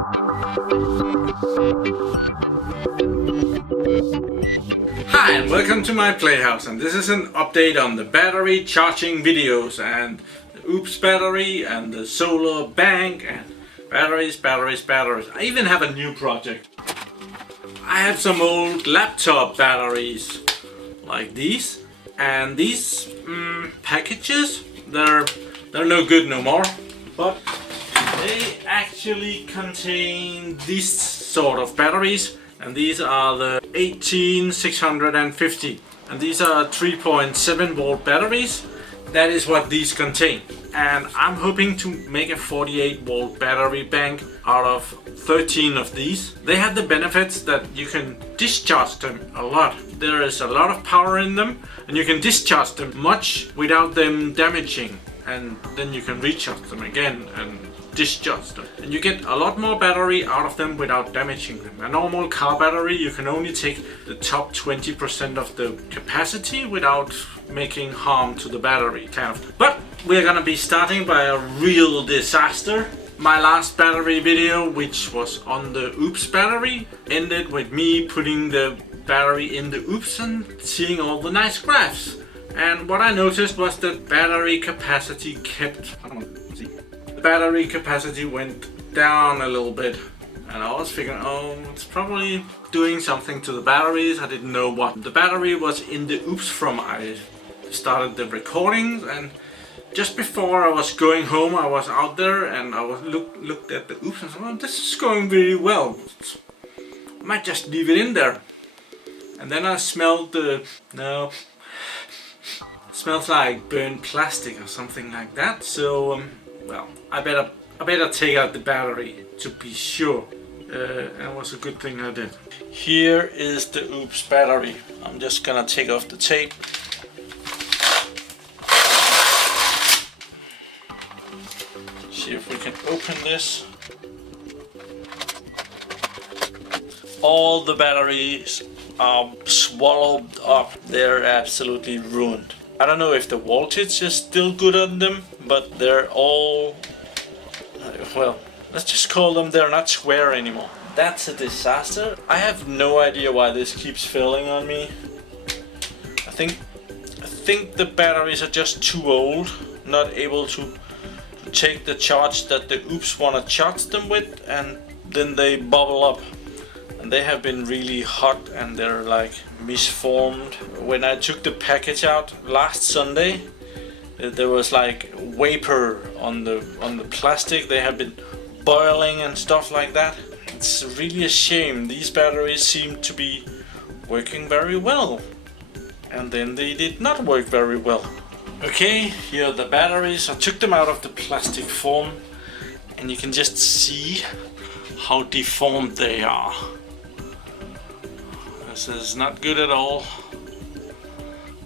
Hi and welcome to my PlayHouse, and this is an update on the battery charging videos and the Oops battery and the solar bank and batteries. I even have a new project. I have some old laptop batteries like these, and these packages, they're no good no more, but they actually contain these sort of batteries, and these are the 18650, and these are 3.7 volt batteries. That is what these contain, and I'm hoping to make a 48 volt battery bank out of 13 of these. They have the benefits that you can discharge them a lot. There is a lot of power in them, and you can discharge them much without them damaging, and then you can recharge them again and discharge them, and you get a lot more battery out of them without damaging them. A normal car battery, you can only take the top 20% of the capacity without making harm to the battery, kind of. But we're gonna be starting by a real disaster. My last battery video, which was on the Oops battery, ended with me putting the battery in the Oops and seeing all the nice graphs. And what I noticed was that battery capacity the battery capacity went down a little bit, and I was figuring, oh, it's probably doing something to the batteries. I didn't know what. The battery was in the Oops from I started the recordings, and just before I was going home, I was out there and I was looked at the Oops and said, oh, this is going really well. I might just leave it in there. And then I smelled smells like burnt plastic or something like that. So well, I better take out the battery to be sure. That was a good thing I did. Here is the Oops battery. I'm just gonna take off the tape. See if we can open this. All the batteries are swallowed up. They're absolutely ruined. I don't know if the voltage is still good on them, but they're all, well, let's just call them, they're not square anymore. That's a disaster. I have no idea why this keeps failing on me. I think the batteries are just too old, not able to take the charge that the Oops want to charge them with, and then they bubble up. And they have been really hot, and they're like misformed. When I took the package out last Sunday, there was like vapor on the plastic. They have been boiling and stuff like that. It's really a shame. These batteries seem to be working very well, and then they did not work very well. Okay, here are the batteries. I took them out of the plastic form, and you can just see how deformed they are. This is not good at all.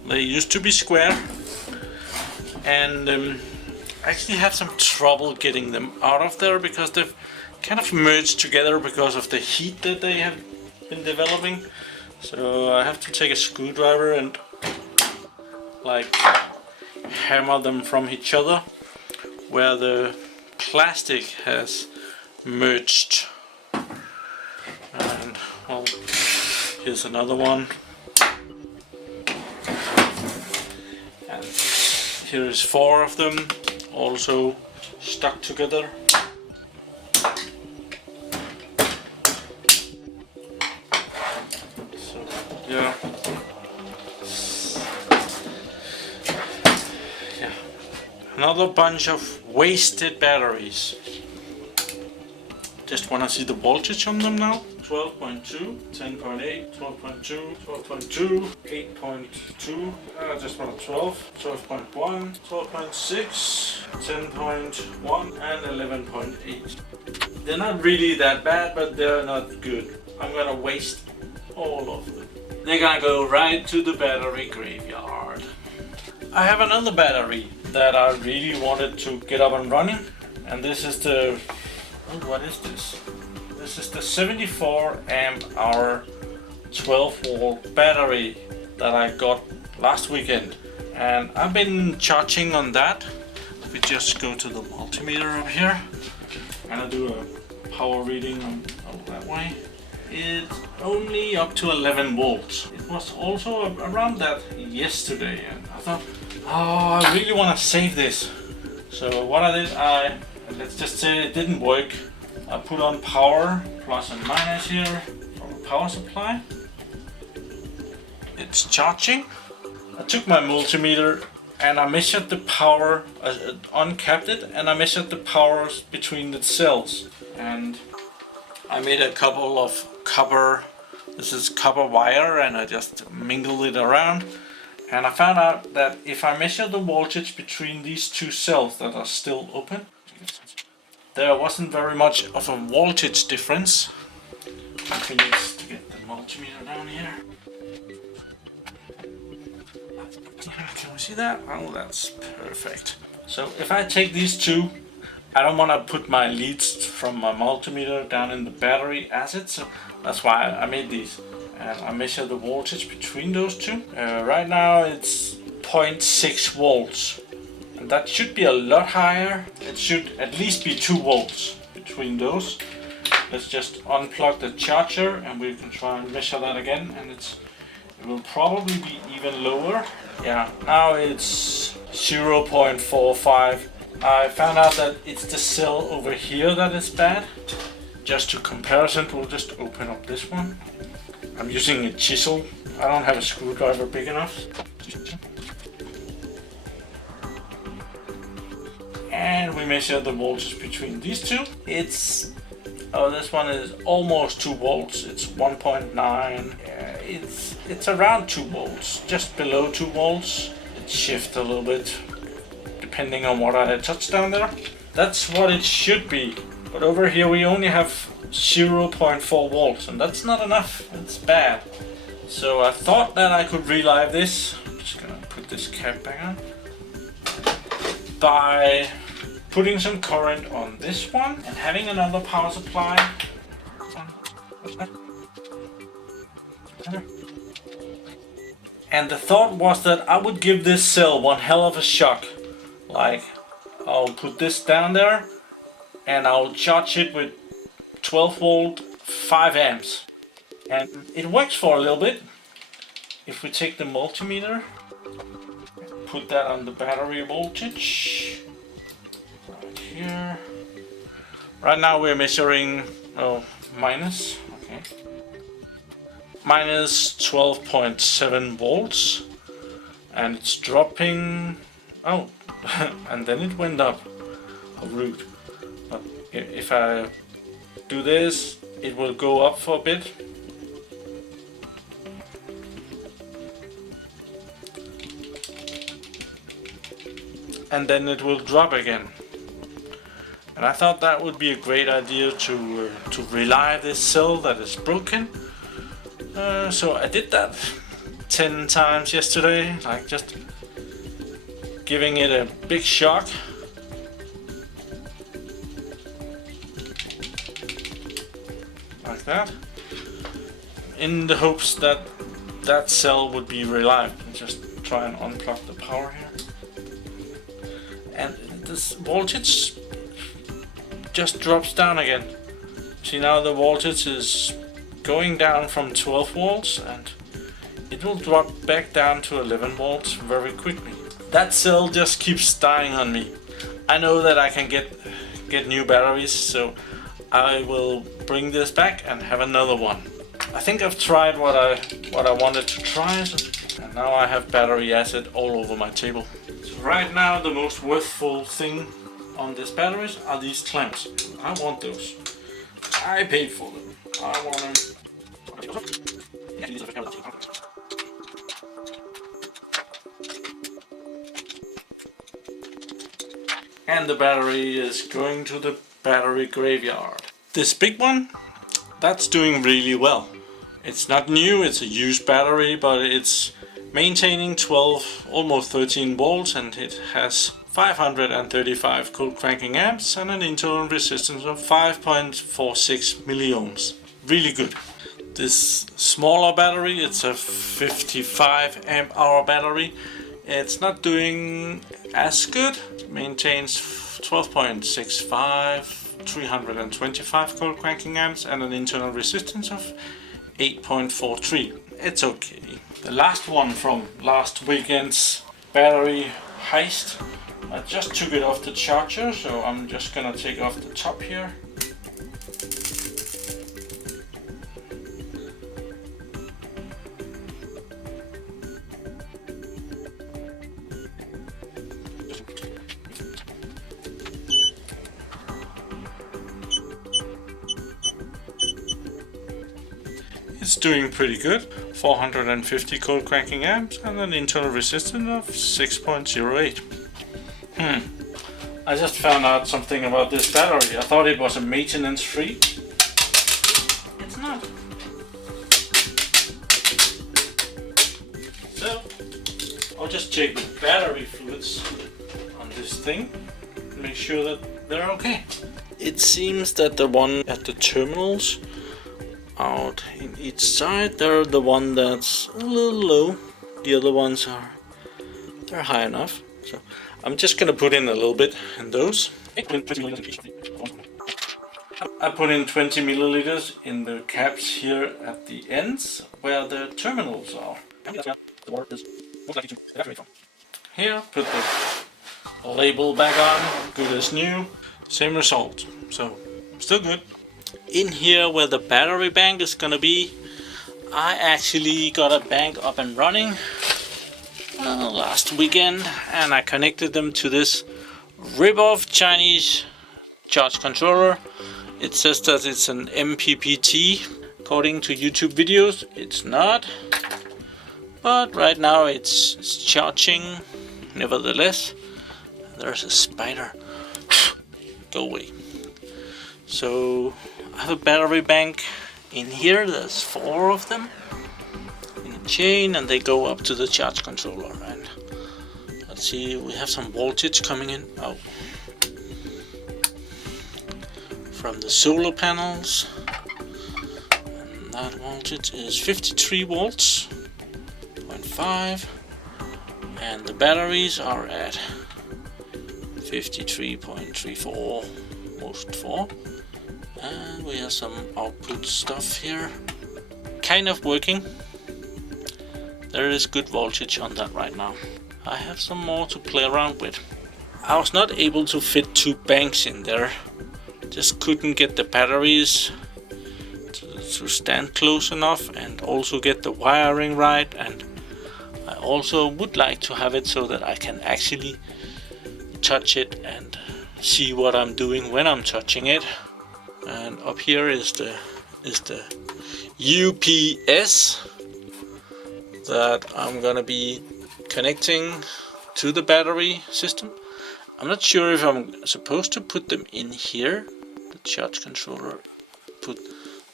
They used to be square, and I actually had some trouble getting them out of there because they've kind of merged together because of the heat that they have been developing. So I have to take a screwdriver and like hammer them from each other where the plastic has merged. And well, here's another one, and here is 4 of them also stuck together. So yeah, another bunch of wasted batteries. Just want to see the voltage on them now. 12.2, 10.8, 12.2, 12.2, 8.2, I just want 12, 12.1, 12.6, 10.1 and 11.8. They're not really that bad, but they're not good. I'm gonna waste all of them. They're gonna go right to the battery graveyard. I have another battery that I really wanted to get up and running, and this is the, what is this? This is the 74 amp hour 12 volt battery that I got last weekend, and I've been charging on that. We just go to the multimeter up here. I'm gonna do a power reading that way. It's only up to 11 volts. It was also around that yesterday, and I thought, oh, I really want to save this. So what I did, let's just say it didn't work. I put on power, plus and minus here from a power supply. It's charging. I took my multimeter and I measured the power, uncapped it, and I measured the powers between the cells. And I made a couple of this is copper wire, and I just mingled it around. And I found out that if I measure the voltage between these two cells that are still open, there wasn't very much of a voltage difference. I can use to get the multimeter down here. Can we see that? Oh, that's perfect. So if I take these two, I don't want to put my leads from my multimeter down in the battery acid, so that's why I made these. And I measure the voltage between those two. Right now it's 0.6 volts. And that should be a lot higher. It should at least be 2 volts between those. Let's just unplug the charger and we can try and measure that again, and it will probably be even lower. Yeah, now it's 0.45. I found out that it's the cell over here that is bad. Just to comparison, we'll just open up this one. I'm using a chisel. I don't have a screwdriver big enough. And we measure the voltage between these two. This one is almost 2 volts. It's 1.9. It's around 2 volts, just below 2 volts. It shifts a little bit depending on what I touch down there. That's what it should be. But over here we only have 0.4 volts, and that's not enough. It's bad. So I thought that I could relive this. I'm just gonna put this cap back on. By putting some current on this one and having another power supply. And the thought was that I would give this cell one hell of a shock. Like, I'll put this down there and I'll charge it with 12 volt 5 amps. And it works for a little bit. If we take the multimeter, put that on the battery voltage right here. Right now we're measuring minus 12.7 volts, and it's dropping. Oh, and then it went up. How rude. But if I do this, it will go up for a bit. And then it will drop again. And I thought that would be a great idea to relive this cell that is broken. So I did that 10 times yesterday, like just giving it a big shock. Like that. In the hopes that that cell would be relived. Just try and unplug the power here. And this voltage just drops down again. See, now the voltage is going down from 12 volts and it will drop back down to 11 volts very quickly. That cell just keeps dying on me. I know that I can get new batteries, so I will bring this back and have another one. I think I've tried what I wanted to try, and now I have battery acid all over my table. So right now the most worthwhile thing on these batteries are these clamps. I want those. I paid for them. I want them. And the battery is going to the battery graveyard. This big one, that's doing really well. It's not new, it's a used battery, but it's maintaining 12, almost 13 volts, and it has 535 cold cranking amps and an internal resistance of 5.46 milliohms. Really good. This smaller battery, it's a 55 amp hour battery. It's not doing as good. It maintains 12.65 325 cold cranking amps and an internal resistance of 8.43. It's okay. The last one from last weekend's battery heist. I just took it off the charger, so I'm just gonna take off the top here. It's doing pretty good. 450 cold cranking amps and an internal resistance of 6.08. I just found out something about this battery. I thought it was a maintenance free. It's not. So I'll just check the battery fluids on this thing and make sure that they're okay. It seems that the one at the terminals out in each side, they're the one that's a little low. The other ones they're high enough. So I'm just gonna put in a little bit in those. I put in 20 milliliters in the caps here at the ends where the terminals are. Here, put the label back on, good as new. Same result, so still good. In here where the battery bank is gonna be, I actually got a bank up and running last weekend, and I connected them to this rip-off Chinese charge controller. It says that it's an MPPT. According to YouTube videos, it's not, but right now it's charging nevertheless. There's a spider. Go away. So I have a battery bank in here. There's 4 of them in a chain, and they go up to the charge controller. And let's see, we have some voltage coming in. Oh, from the solar panels, and that voltage is 53 volts, 0.5, and the batteries are at 53.34, most 4. And we have some output stuff here, kind of working. There is good voltage on that right now. I have some more to play around with. I was not able to fit 2 banks in there. Just couldn't get the batteries to stand close enough, and also get the wiring right. And I also would like to have it so that I can actually touch it and see what I'm doing when I'm touching it. And up here is the UPS that I'm gonna be connecting to the battery system. I'm not sure if I'm supposed to put them in here, the charge controller, put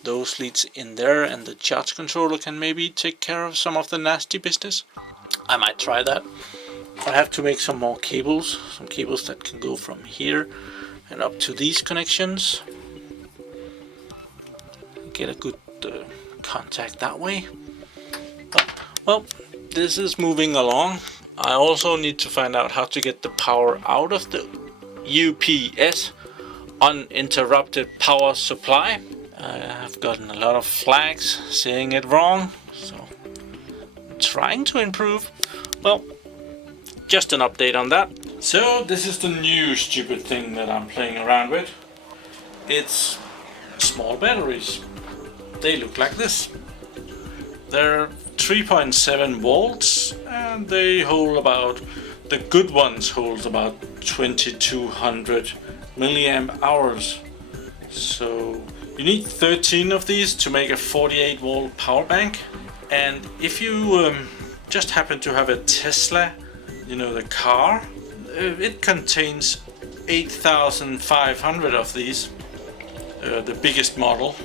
those leads in there, and the charge controller can maybe take care of some of the nasty business. I might try that. I have to make some more cables, some cables that can go from here and up to these connections. Get a good contact that way. But, well, this is moving along. I also need to find out how to get the power out of the UPS, uninterrupted power supply. I have gotten a lot of flags saying it wrong, so I'm trying to improve. Well, just an update on that. So this is the new stupid thing that I'm playing around with. It's small batteries. They look like this. They're 3.7 volts, and they hold about, the good ones hold about 2200 milliamp hours. So you need 13 of these to make a 48 volt power bank. And if you just happen to have a Tesla, you know, the car, it contains 8,500 of these, the biggest model.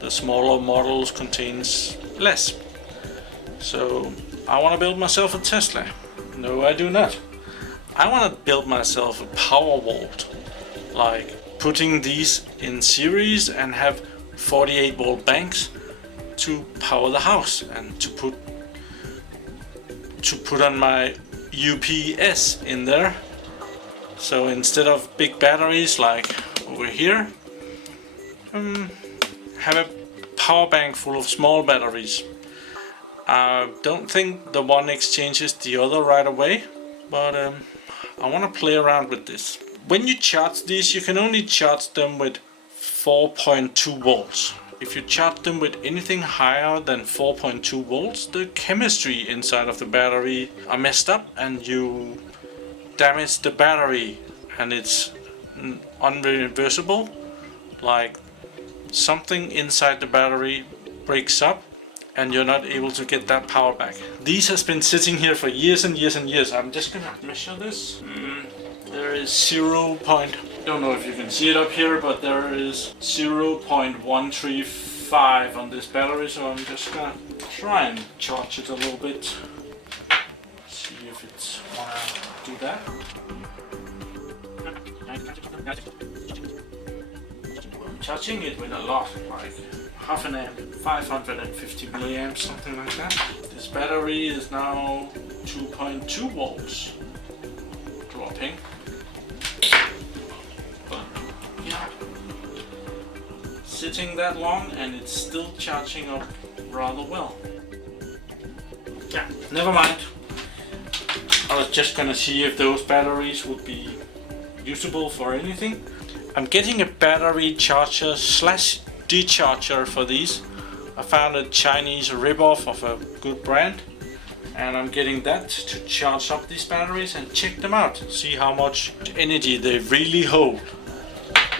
The smaller models contains less. So I want to build myself a Tesla. No, I do not. I want to build myself a power vault, like putting these in series and have 48 volt banks to power the house, and to put on my UPS in there. So instead of big batteries like over here have a power bank full of small batteries. I don't think the one exchanges the other right away, but I want to play around with this. When you charge these, you can only charge them with 4.2 volts. If you charge them with anything higher than 4.2 volts, the chemistry inside of the battery are messed up and you damage the battery, and it's unreversible. Like something inside the battery breaks up and you're not able to get that power back. These has been sitting here for years and years and years. I'm just gonna measure this. There is 0. Don't know if you can see it up here, but there is 0.135 on this battery, so I'm just gonna try and charge it a little bit. See if it's wanna do that. I'm charging it with a lot, like half an amp, 550 milliamps, something like that. This battery is now 2.2 volts, dropping. But yeah, sitting that long and it's still charging up rather well. Yeah, never mind. I was just gonna see if those batteries would be usable for anything. I'm getting a battery charger slash decharger for these. I found a Chinese ripoff of a good brand, and I'm getting that to charge up these batteries and check them out, see how much energy they really hold.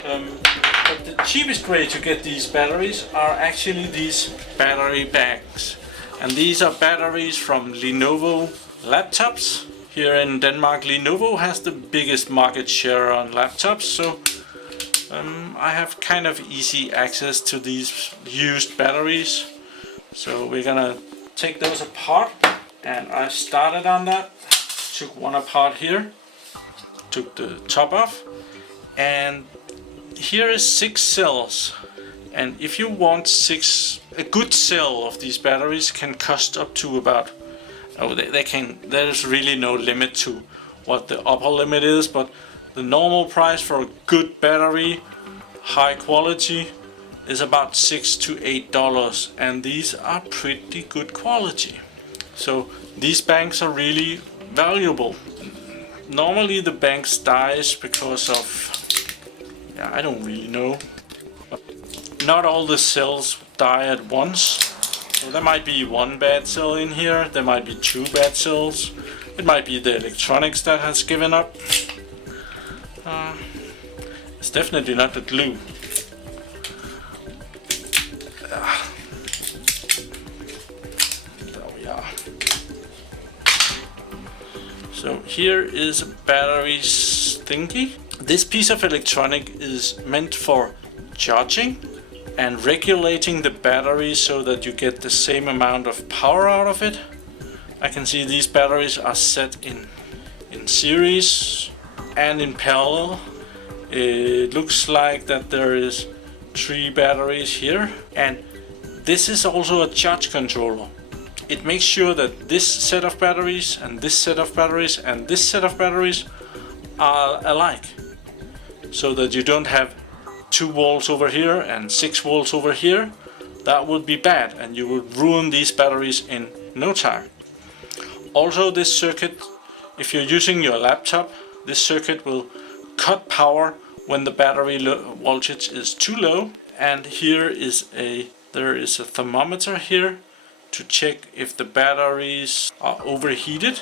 But the cheapest way to get these batteries are actually these battery bags, and these are batteries from Lenovo laptops. Here in Denmark, Lenovo has the biggest market share on laptops, so I have kind of easy access to these used batteries. So we're gonna take those apart, and I started on that. Took one apart here, took the top off, and here is 6 cells. And if you want a good cell of these batteries can cost up to about, there's really no limit to what the upper limit is, but the normal price for a good battery, high quality, is about $6 to $8, and these are pretty good quality. So these banks are really valuable. Normally the banks dies because of, I don't really know. Not all the cells die at once. So there might be one bad cell in here, there might be 2 bad cells. It might be the electronics that has given up. It's definitely not the glue. There we are. So here is a battery thingy. This piece of electronic is meant for charging and regulating the battery so that you get the same amount of power out of it. I can see these batteries are set in series and in parallel. It looks like that there is 3 batteries here, and this is also a charge controller. It makes sure that this set of batteries and this set of batteries and this set of batteries are alike, so that you don't have 2 volts over here and 6 volts over here. That would be bad, and you would ruin these batteries in no time. Also, this circuit, if you're using your laptop, this circuit will cut power when the battery voltage is too low. And here is there is a thermometer here to check if the batteries are overheated,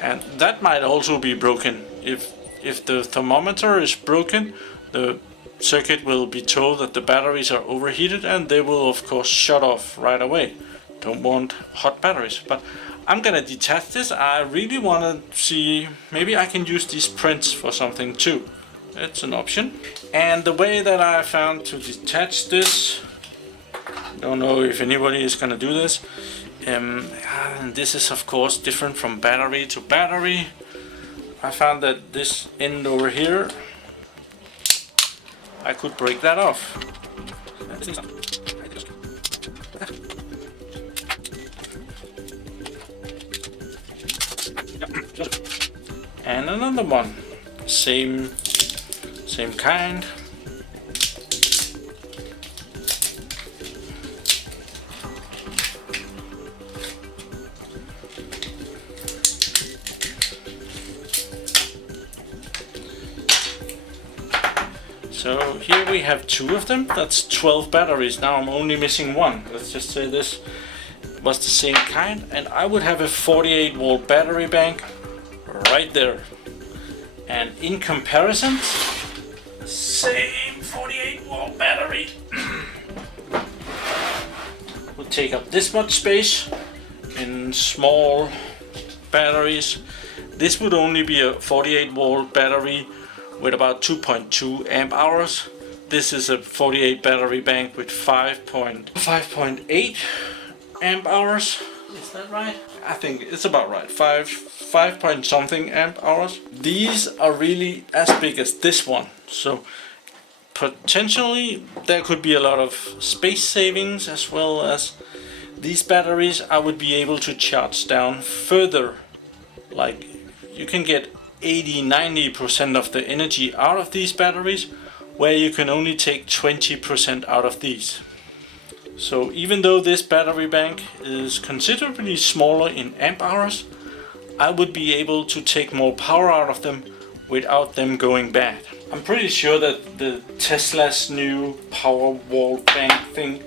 and that might also be broken. If the thermometer is broken, the circuit will be told that the batteries are overheated, and they will of course shut off right away. Don't want hot batteries. But I'm gonna detach this. I really wanna see, maybe I can use these prints for something too. It's an option. And the way that I found to detach this, don't know if anybody is gonna do this. And this is of course different from battery to battery. I found that this end over here, I could break that off. And another one, same Same kind. So here we have 2 of them. That's 12 batteries. Now I'm only missing 1. Let's just say this was the same kind, and I would have a 48 volt battery bank right there. And in comparison, same 48 volt battery would take up this much space. In small batteries, this would only be a 48 volt battery with about 2.2 amp hours. This is a 48 battery bank with 5.8 amp hours. Is that right? I think it's about right. 5 point something amp hours. These are really as big as this one, so potentially there could be a lot of space savings, as well as these batteries I would be able to charge down further. Like, you can get 80-90% of the energy out of these batteries, where you can only take 20% out of these. So even though this battery bank is considerably smaller in amp hours, I would be able to take more power out of them without them going bad. I'm pretty sure that the Tesla's new power wall bank thing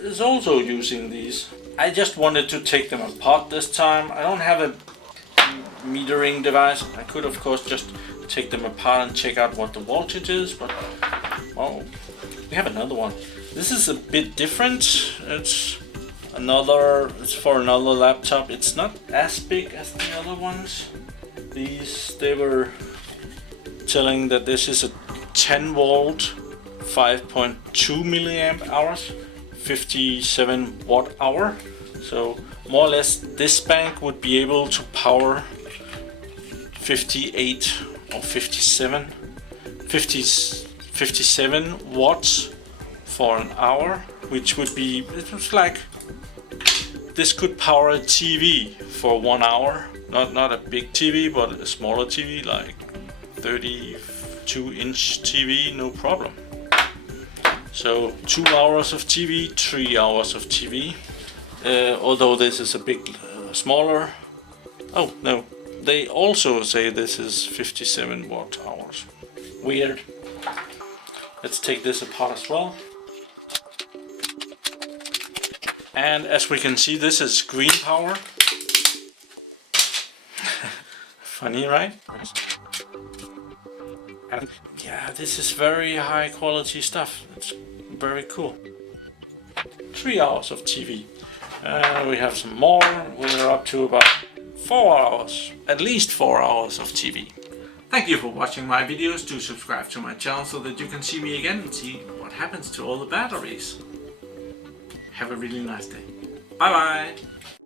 is also using these. I just wanted to take them apart this time. I don't have a metering device. I could of course just take them apart and check out what the voltage is, but well, we have another one. This is a bit different. It's for another laptop. It's not as big as the other ones. They were telling that this is a 10 volt 5.2 milliamp hours, 57 watt hour. So more or less this bank would be able to power 57 watts for an hour, which would be, it was like, this could power a TV for 1 hour. Not a big TV, but a smaller TV, like 32-inch TV, no problem. So 2 hours of TV, 3 hours of TV. Although this is a bit smaller. Oh no, they also say this is 57 watt hours. Weird. Let's take this apart as well. And as we can see, this is green power. Funny, right? And yeah, this is very high quality stuff. It's very cool. 3 hours of TV. We have some more. We're up to about 4 hours, at least 4 hours of TV. Thank you for watching my videos. Do subscribe to my channel so that you can see me again and see what happens to all the batteries. Have a really nice day. Bye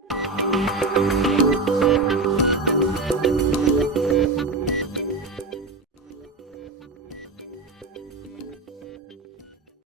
bye.